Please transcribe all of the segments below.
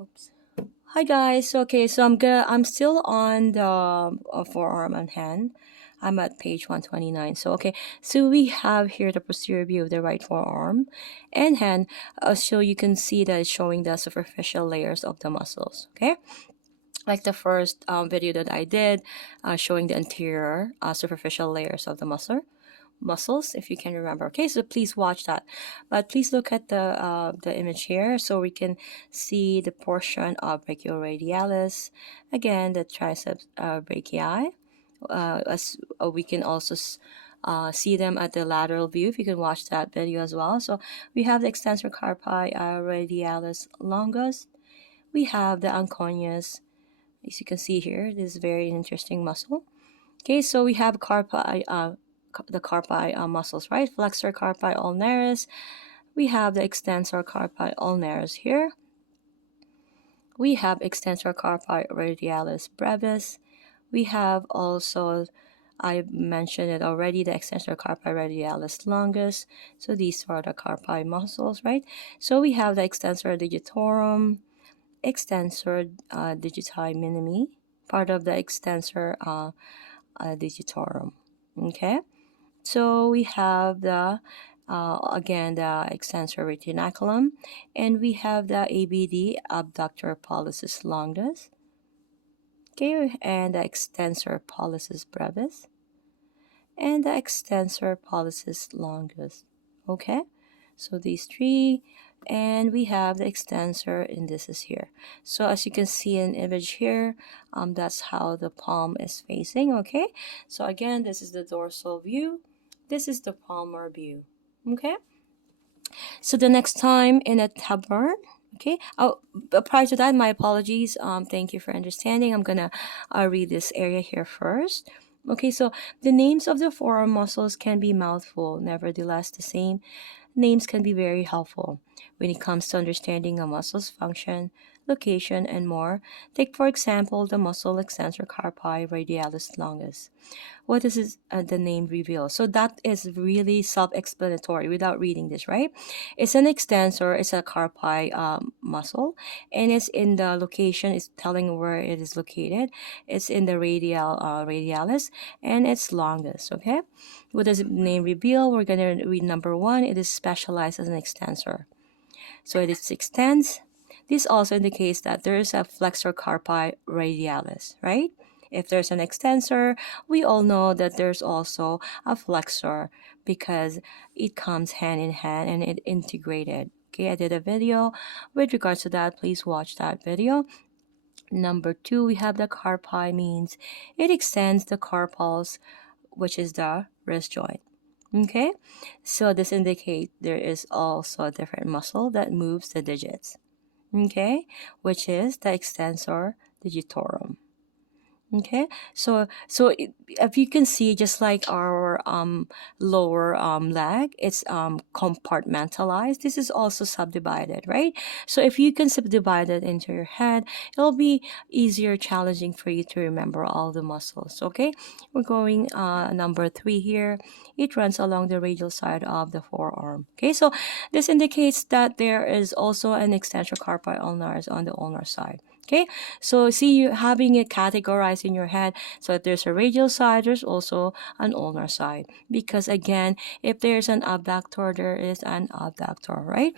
Oops. Hi guys. Okay, so I'm still on the forearm and hand. I'm at page 129. So okay, so we have here the posterior view of the right forearm and hand. So you can see that it's showing the superficial layers of the muscles. Okay, like the first video that I did, showing the anterior superficial layers of the muscles, if you can remember. Okay, so please watch that, but please look at the image here so we can see the portion of brachioradialis, again the triceps brachii, as we can also see them at the lateral view if you can watch that video as well. So we have the extensor carpi radialis longus, we have the anconeus, as you can see here, this is very interesting muscle. Okay, so we have carpi, the carpi muscles, right? Flexor carpi ulnaris. We have the extensor carpi ulnaris here. We have extensor carpi radialis brevis. We have also, I mentioned it already, the extensor carpi radialis longus. So these are the carpi muscles, right? So we have the extensor digitorum, extensor digiti minimi, part of the extensor digitorum. Okay, so we have the again the extensor retinaculum, and we have the ABD, abductor pollicis longus. Okay, and the extensor pollicis brevis, and the extensor pollicis longus. Okay, so these three, and we have the extensor indicis here. So as you can see in image here, that's how the palm is facing. Okay, so again, this is the dorsal view, this is the palmar view. Okay, so the next time in a taburn, okay, oh, but prior to that, my apologies, thank you for understanding. I'm gonna read this area here first. Okay, so the names of the forearm muscles can be mouthful. Nevertheless, the same names can be very helpful when it comes to understanding a muscle's function, location, and more. Take, for example, the muscle extensor carpi radialis longus. What does the name reveal? So that is really self-explanatory without reading this, right? It's an extensor, it's a carpi muscle, and it's in the location, it's telling where it is located. It's in the radialis, and it's longus, okay? What does the name reveal? We're going to read number one. It is specialized as an extensor. So it extends. This also indicates that there is a flexor carpi radialis, right? If there's an extensor, we all know that there's also a flexor because it comes hand in hand and it integrated. Okay, I did a video with regards to that. Please watch that video. Number two, we have the carpi, means it extends the carpals, which is the wrist joint. Okay, so this indicates there is also a different muscle that moves the digits. Okay, which is the extensor digitorum. Okay, so if you can see, just like our lower leg, it's compartmentalized. This is also subdivided, right? So if you can subdivide it into your head, it'll be easier, challenging for you to remember all the muscles. Okay, we're going number three here. It runs along the radial side of the forearm. Okay, so this indicates that there is also an extensor carpi ulnaris on the ulnar side. Okay, so see, you having it categorized in your head. So if there's a radial side, there's also an ulnar side. Because again, if there's an abductor, there is an abductor, right?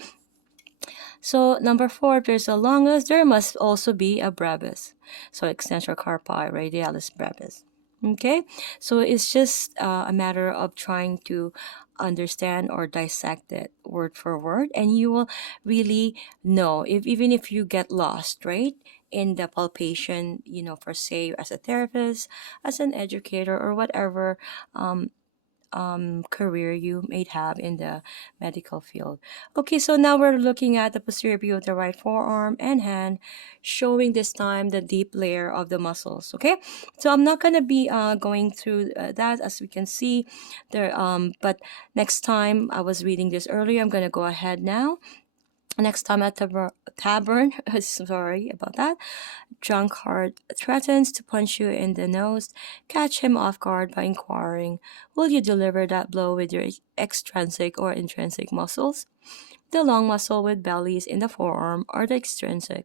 So number four, if there's a longus, there must also be a brevis. So extensor carpi radialis brevis. Okay, so it's just a matter of trying to understand or dissect it word for word, and you will really know, if even if you get lost, right, in the palpation, for say as a therapist, as an educator, or whatever career you may have in the medical field. Okay, so now we're looking at the posterior view of the right forearm and hand, showing this time the deep layer of the muscles. Okay, so I'm not going to be going through that, as we can see there, but next time, I was reading this earlier, I'm going to go ahead now. Next time at tavern, sorry about that, drunkard threatens to punch you in the nose, catch him off guard by inquiring, will you deliver that blow with your extrinsic or intrinsic muscles? The long muscle with bellies in the forearm or the extrinsic.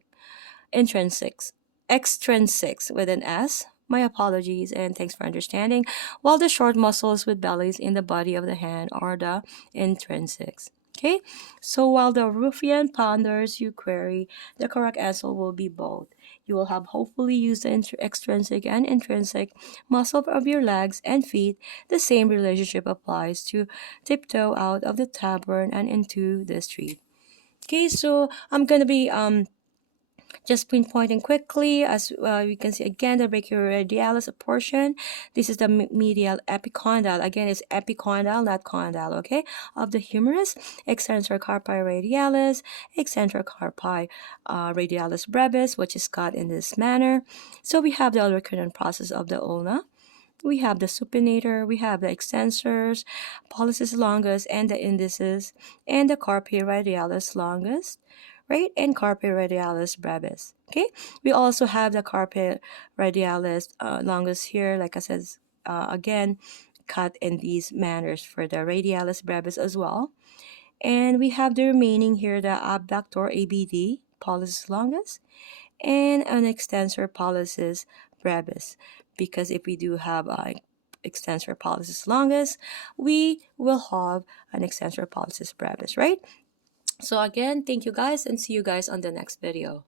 intrinsics, extrinsics with an S. My apologies and thanks for understanding. While the short muscles with bellies in the body of the hand are the intrinsics. Okay, so while the ruffian ponders you query, the correct answer will be both. You will have hopefully used the extrinsic and intrinsic muscle of your legs and feet. The same relationship applies to tiptoe out of the tavern and into the street. Okay, so I'm gonna be just pinpointing quickly, as you can see again, the brachioradialis portion. This is the medial epicondyle. Again, it's epicondyle, not condyle, okay, of the humerus. Extensor carpi radialis, extensor carpi radialis brevis, which is cut in this manner. So we have the olecranon process of the ulna. We have the supinator, we have the extensors, pollicis longus, and the indices, and the carpi radialis longus, right? And carpi radialis brevis. Okay, we also have the carpi radialis longus here, like I said, again, cut in these manners for the radialis brevis as well. And we have the remaining here, the abductor ABD, pollicis longus, and an extensor pollicis brevis, because if we do have extensor pollicis longus, we will have an extensor pollicis brevis, right? So again, thank you guys and see you guys on the next video.